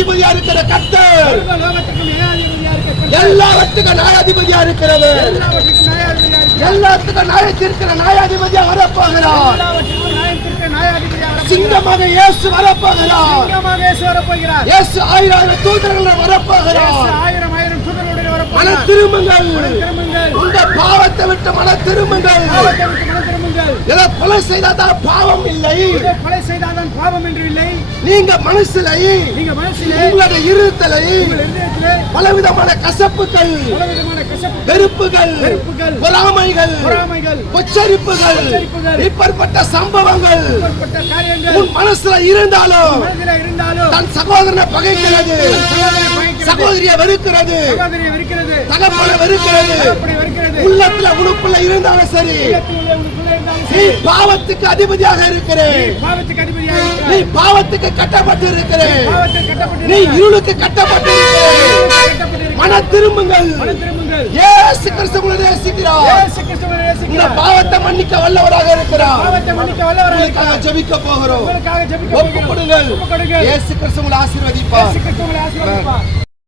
நியாயாதிபதியா இருக்கிற கர்த்தர் எல்லாவற்றுக்கும் நியாயாதிபதியா இருக்கிறவர் எல்லாத்துக்கும் நியாயம் தீர்க்கிற நியாயாதிபதியா வரப்போகிறார். சிங்கமாக இயேசு வரப்போகிறார். இயேசு 1000 தூதர்கள் வரப்போகிறார். மனம் திரும்புங்கள், இந்த பாவத்தை விட்டு மனம் திரும்புங்கள். கொலை செய்தாதான் பாவம் இல்லை, கொலை செய்தாதான் பாவம் என்று இல்லை. நீங்க மனசுல உங்களுடைய இருத்தலை பலவிதமான கசப்புகள், வெறுப்புகள், பொறாமைகள், பொச்சரிப்புகள், இப்படிப்பட்ட சம்பவங்கள் உன் மனசுல இருந்தாலும் தன் சகோதரனை பகைக்கிறது, சகோதரியை வெறுக்கிறது, தகப்பனை வெறுக்கிறது, உள்ளத்துல உனக்குள்ள இருந்தாலும் சரி, நீ பாவத்துக்கு அதிபதியாக இருக்கிறேன், நீ பாவத்துக்கு கட்டப்பட்டு இருக்கிறேன், நீ இருளுக்கு கட்டப்பட்டு இருக்கிறேன். மன திரும்புங்கள். இயேசு கிறிஸ்து உங்களை நேசிக்கிறார். இந்த பாவத்தை மன்னிக்க வல்லவராக இருக்கிறார். உங்களுக்காக ஜெபிக்க போகிறோம். ஒப்புக்கொடுங்கள். இயேசு கிறிஸ்து உங்களை ஆசீர்வதிப்பார்.